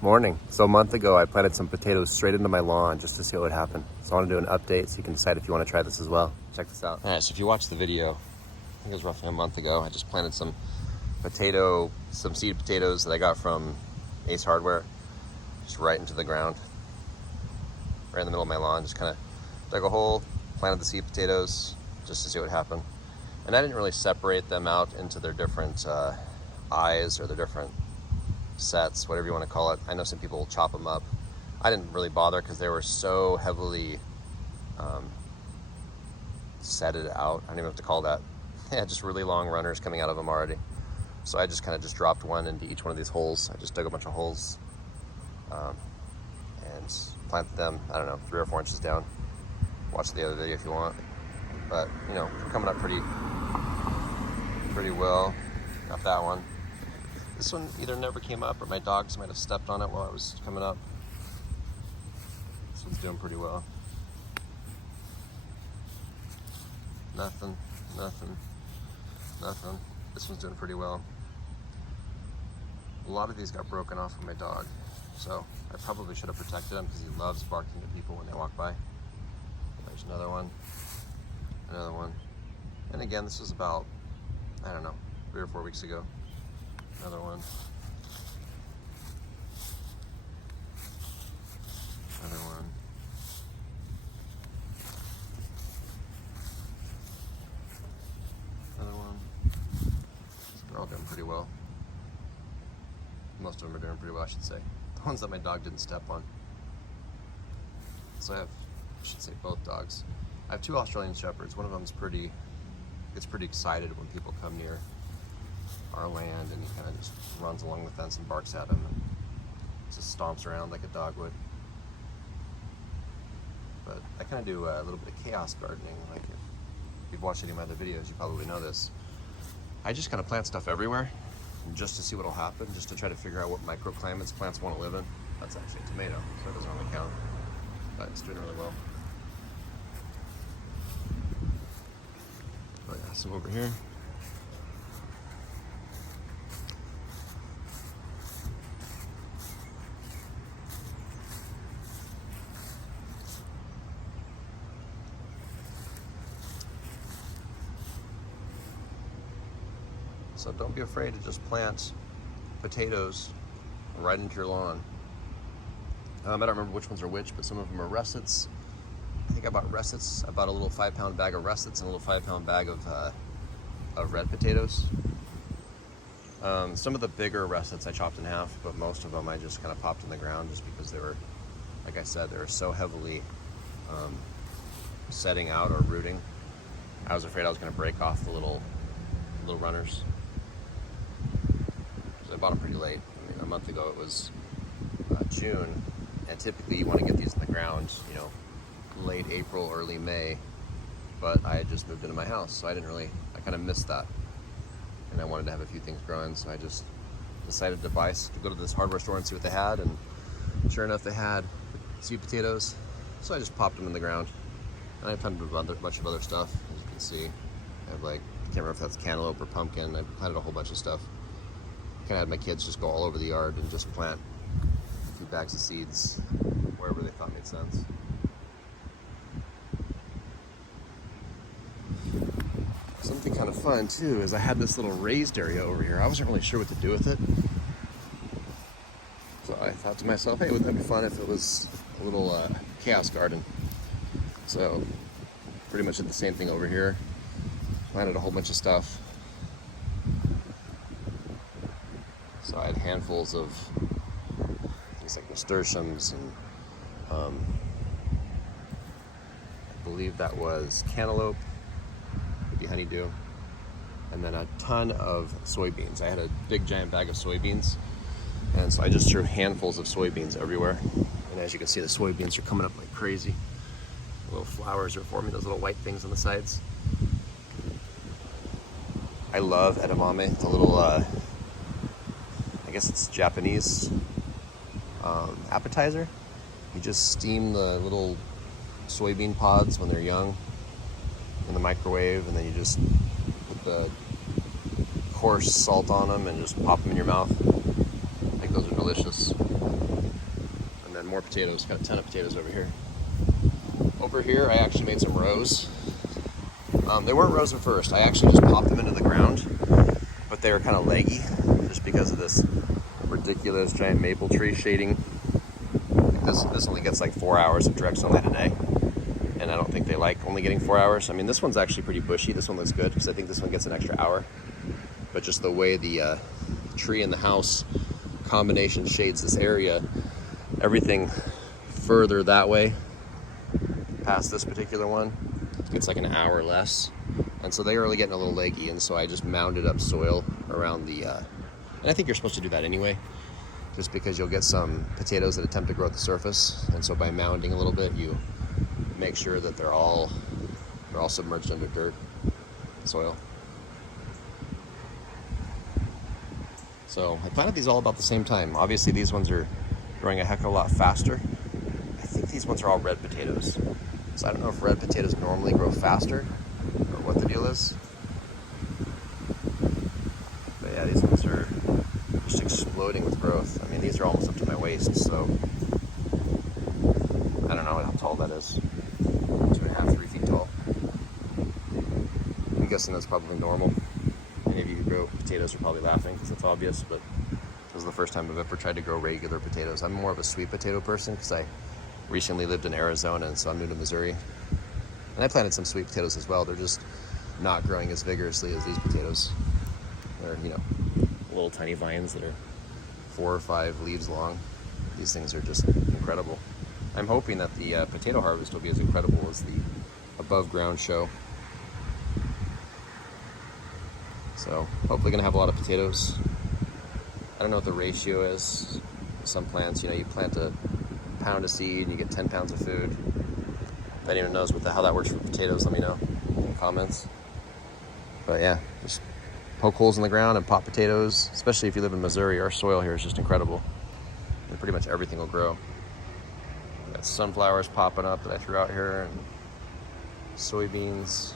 Morning. So a month ago, I planted some potatoes straight into my lawn just to see what would happen. So I want to do an update so you can decide if you want to try this as well. Check this out. All right, so if you watched the video, I think it was roughly a month ago, I just planted some seed potatoes that I got from Ace Hardware, just right into the ground, right in the middle of my lawn. Just kind of dug a hole, planted the seed potatoes just to see what happened. And I didn't really separate them out into their different eyes or their different sets, whatever you want to call it. I know some people will chop them up. I didn't really bother because they were so heavily setted out. I don't even know what to call that. Yeah, just really long runners coming out of them already. So I just kind of just dropped one into each one of these holes. I just dug a bunch of holes and planted them, I don't know, 3 or 4 inches down. Watch the other video if you want. But, you know, coming up pretty well. Got that one. This one either never came up or my dogs might have stepped on it while I was coming up. This one's doing pretty well. Nothing. This one's doing pretty well. A lot of these got broken off with my dog, so I probably should have protected him because he loves barking at people when they walk by. There's another one. And again, this was about, I don't know, 3 or 4 weeks ago. Another one. Another one. Another one. So they're all doing pretty well. Most of them are doing pretty well, I should say. The ones that my dog didn't step on. So I should say both dogs. I have 2 Australian Shepherds. One of them's gets pretty excited when people come near our land, and he kind of just runs along the fence and barks at him and just stomps around like a dog would. But I kind of do a little bit of chaos gardening. Like if you've watched any of my other videos, you probably know this. I just kind of plant stuff everywhere just to see what'll happen, just to try to figure out what microclimates plants want to live in. That's actually a tomato, so it doesn't really count, but it's doing really well. Oh yeah, some over here. So don't be afraid to just plant potatoes right into your lawn. I don't remember which ones are which, but some of them are russets. I think I bought russets. I bought a little 5-pound bag of russets and a little 5-pound bag of red potatoes. Some of the bigger russets I chopped in half, but most of them I just kind of popped in the ground just because they were, like I said, they were so heavily setting out or rooting. I was afraid I was going to break off the little runners. I bought them pretty late. I mean, a month ago it was June, and typically you want to get these in the ground, you know, late April, early May, but I had just moved into my house, so I kind of missed that, and I wanted to have a few things growing, so I just decided to go to this hardware store and see what they had, and sure enough they had sweet potatoes, so I just popped them in the ground. And I planted a bunch of other stuff, as you can see. I have I can't remember if that's cantaloupe or pumpkin. I planted a whole bunch of stuff. Kind of had my kids just go all over the yard and just plant a few bags of seeds wherever they thought made sense. Something kind of fun too is I had this little raised area over here. I wasn't really sure what to do with it. So I thought to myself, hey, wouldn't that be fun if it was a little chaos garden? So pretty much did the same thing over here. Planted a whole bunch of stuff. So I had handfuls of things like nasturtiums and I believe that was cantaloupe, maybe honeydew, and then a ton of soybeans. I had a big giant bag of soybeans, and so I just threw handfuls of soybeans everywhere. And as you can see, the soybeans are coming up like crazy. The little flowers are forming, those little white things on the sides. I love edamame, the little I guess it's Japanese appetizer. You just steam the little soybean pods when they're young in the microwave, and then you just put the coarse salt on them and just pop them in your mouth. I think those are delicious. and more potatoes. Got a ton of potatoes over here. Over here, I actually made some rows. They weren't rows at first. I actually just popped them into the ground, but they were kind of leggy just because of this ridiculous giant maple tree shading. This only gets like 4 hours of direct sunlight a day, and I don't think they like only getting 4 hours. I mean, this one's actually pretty bushy. This one looks good because I think this one gets an extra hour, but just the way the tree and the house combination shades this area, everything further that way past this particular one gets like an hour less, and so they're really getting a little leggy, and so I just mounded up soil around the and I think you're supposed to do that anyway, just because you'll get some potatoes that attempt to grow at the surface, and so by mounding a little bit you make sure that they're all submerged under dirt, soil. So I planted these all about the same time. Obviously these ones are growing a heck of a lot faster. I think these ones are all red potatoes. So I don't know if red potatoes normally grow faster or what the deal is. But yeah, these ones are just exploding with growth. I mean, these are almost up to my waist, so I don't know how tall that is. 2.5, 3 feet tall. I'm guessing that's probably normal. Any of you who grow potatoes are probably laughing because it's obvious, but this is the first time I've ever tried to grow regular potatoes. I'm more of a sweet potato person because I recently lived in Arizona, and so I'm new to Missouri. And I planted some sweet potatoes as well. They're just not growing as vigorously as these potatoes. They're, you know, little tiny vines that are 4 or 5 leaves long. These things are just incredible. I'm hoping that the potato harvest will be as incredible as the above ground show. So hopefully gonna have a lot of potatoes. I don't know what the ratio is. Some plants, you know, you plant a pound of seed and you get 10 pounds of food. If anyone knows how that works for potatoes, let me know in the comments. But yeah, just poke holes in the ground and pop potatoes, especially if you live in Missouri. Our soil here is just incredible. And pretty much everything will grow. Got sunflowers popping up that I threw out here, and soybeans.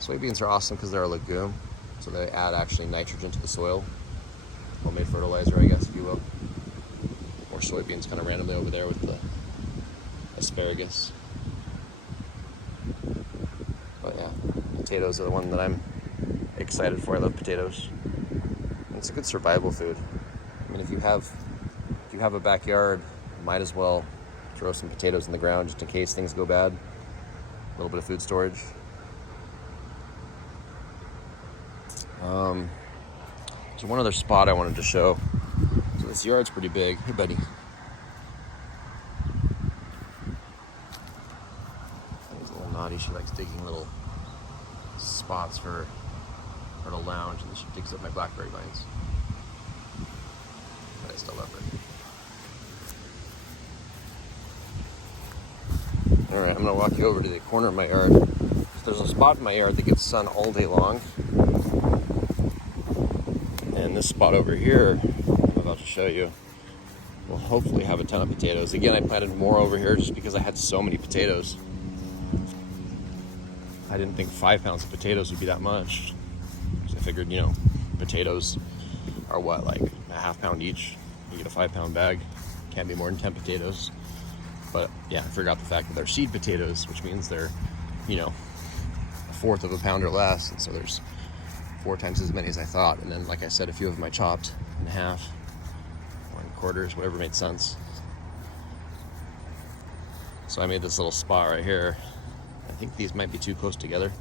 Soybeans are awesome because they're a legume, so they add actually nitrogen to the soil. Homemade fertilizer, I guess, if you will. More soybeans kind of randomly over there with the asparagus. But yeah, potatoes are the one that I'm excited for. I love potatoes. And it's a good survival food. I mean, if you have a backyard, you might as well throw some potatoes in the ground just in case things go bad. A little bit of food storage. So one other spot I wanted to show. So this yard's pretty big. Hey, buddy. She's a little naughty. She likes digging little spots for her to lounge, and then she digs up my blackberry vines. But I still love her. All right, I'm gonna walk you over to the corner of my yard. So there's a spot in my yard that gets sun all day long. And this spot over here, I'm about to show you, will hopefully have a ton of potatoes. Again, I planted more over here just because I had so many potatoes. I didn't think 5 pounds of potatoes would be that much. So I figured, you know, potatoes are what, like a half pound each? You get a 5 pound bag, can't be more than 10 potatoes. But yeah, I forgot the fact that they're seed potatoes, which means they're, you know, 1/4 of a pound or less. And so there's 4 times as many as I thought. And then, like I said, a few of them I chopped in half or in quarters, whatever made sense. So I made this little spot right here. I think these might be too close together.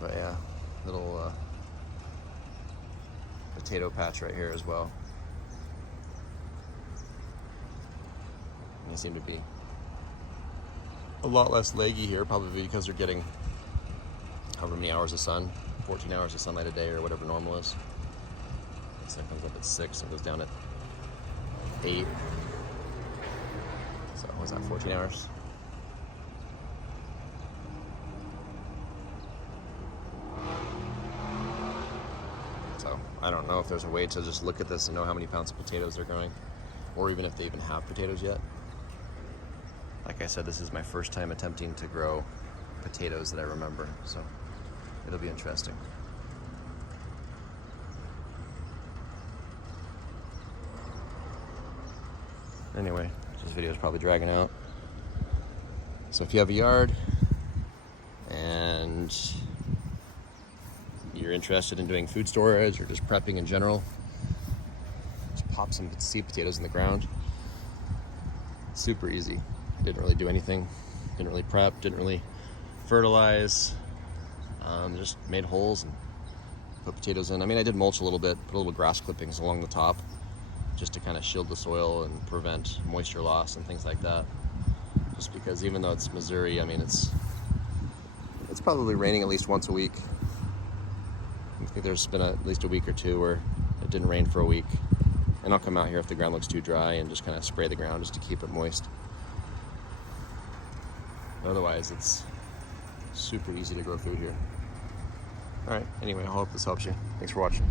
But yeah, little potato patch right here as well. And they seem to be a lot less leggy here, probably because they're getting however many hours of sun, 14 hours of sunlight a day or whatever normal is. The sun comes up at 6 and goes down at 8. So what was that, 14 hours? So I don't know if there's a way to just look at this and know how many pounds of potatoes they're growing, or even if they even have potatoes yet. Like I said, this is my first time attempting to grow potatoes that I remember, so it'll be interesting. Anyway, this video is probably dragging out. So if you have a yard and you're interested in doing food storage or just prepping in general, just pop some seed potatoes in the ground. Super easy. Didn't really do anything. Didn't really prep, didn't really fertilize. Just made holes and put potatoes in. I mean, I did mulch a little bit, put a little grass clippings along the top just to kind of shield the soil and prevent moisture loss and things like that. Just because even though it's Missouri, I mean, it's probably raining at least once a week. I think there's been at least a week or two where it didn't rain for a week. And I'll come out here if the ground looks too dry and just kind of spray the ground just to keep it moist. Otherwise, it's super easy to grow food here. All right, anyway, I hope this helps you. Thanks for watching.